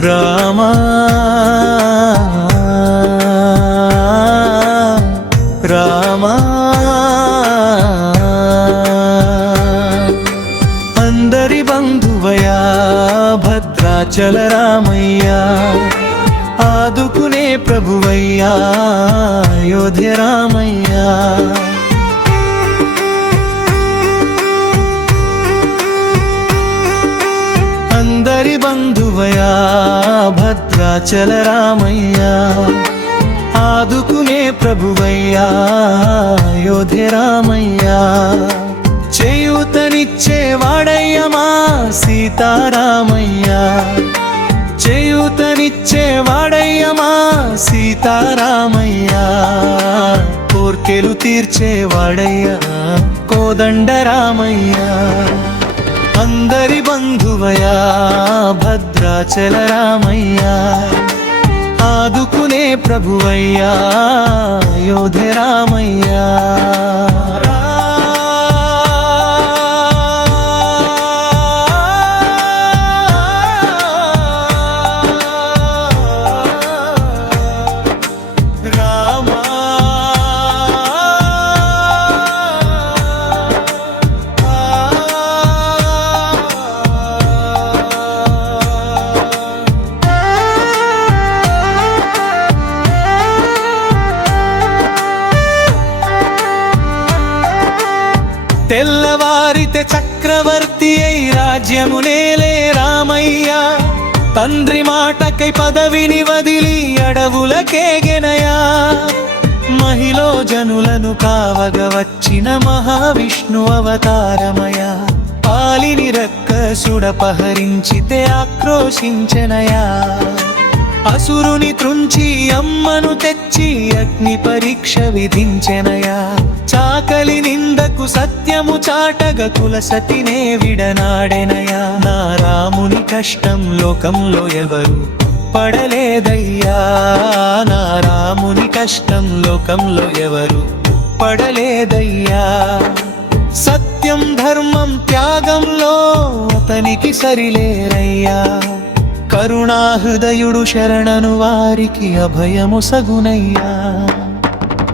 రామా. రామా. అందరి బంధువయా భద్రాచల రామయ్యా. ఆదుకునే ప్రభువయ్యా అయోధ్య రామయ్యా. బంధువయా భద్రాచల రామయ్యా ఆదుకునే ప్రభువయ్యా యోధే రామయ్యా. చేయూతనిచ్చే వాడయ్యమా సీతారామయ్యా. చేయూతనిచ్చే వాడయ్యమా సీతారామయ్యా. కోర్కెలు తీర్చేవాడయ్యా కోదండ రామయ్యా అందరి బంధువయా భద్రాచల రామయ్యా ఆదుకునే ప్రభువయ్యా యోధ రామయ్యా. తెల్లవారితే చక్రవర్తి అయి రాజ్యమునేలే రామయ్య. తండ్రి మాటకై పదవిని వదిలి అడవులకేగెనయా మహిళ జనులను కావగ వచ్చిన మహావిష్ణు అవతారమయ. పాలిని రక్కసుడపహరించితే ఆక్రోశించనయా. అసురుని త్రుంచి అమ్మను తెచ్చి అగ్ని పరీక్ష విధించెనయా. ఆకలి నిందకు సత్యము చాటగ కులసతినే విడనాడెనయా? నా రాముని కష్టం లోకంలో ఎవరు పడలేదయ్యా? నా రాముని కష్టం లోకంలో ఎవరు పడలేదయ్యా? సత్యం ధర్మం త్యాగంలో అతనికి సరిలేరయ్యా. కరుణాహృదయుడు శరణను వారికి అభయము సగునయ్యా.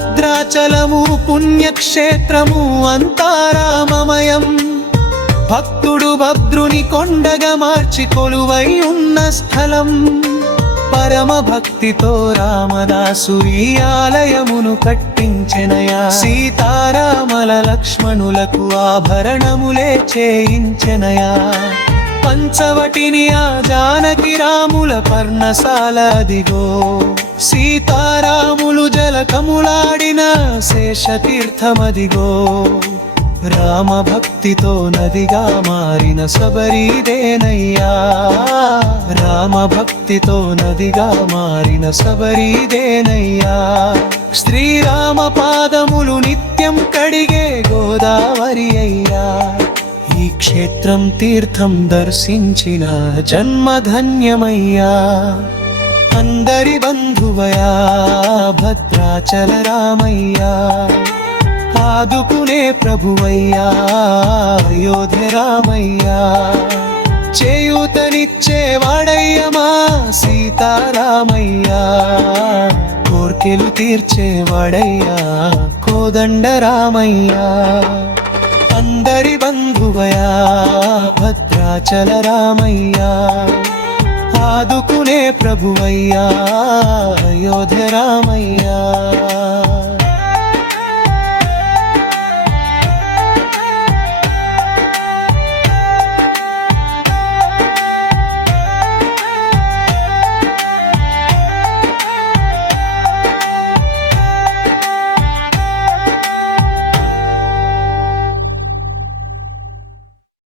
భద్రాచలము పుణ్యక్షేత్రము అంతారామమయం. భక్తుడు భద్రుని కొండగా మార్చి కొలువై ఉన్న స్థలం. పరమ భక్తితో రామదాసు ఈ ఆలయమును కట్టించెనయా. సీతారామల లక్ష్మణులకు ఆభరణములే చేయించెనయా. పంచవటిని ఆ జానకి రాముల పర్ణశాల అదిగో సీతారాములు జలకములాడిన శేషతీర్థమదిగో. రామ భక్తితో నదిగా మారిన శబరిదేనయ్యా. రామ భక్తితో నదిగా మారిన శబరిదేనయ్యా. శ్రీరామ పాదములు నిత్యం కడిగే గోదావరి అయ్యా. ఈ క్షేత్రం తీర్థం దర్శించిన జన్మధన్యమయ్యా. అందరి బంధువయా భద్రాచల రామయ్యా. ఆదుకునే ప్రభువయ్యా అయోధ్య రామయ్యా. చేయూతనిచ్చేవాడయ్యమా సీతారామయ్యా. కోర్కెలు తీర్చేవాడయ్యా కోదండ రామయ్యా అందరి బంధువయా భద్రాచల రామయ్యా. ఆదుకునే ప్రభువయ్యా అయోధ్య రామయ్యా.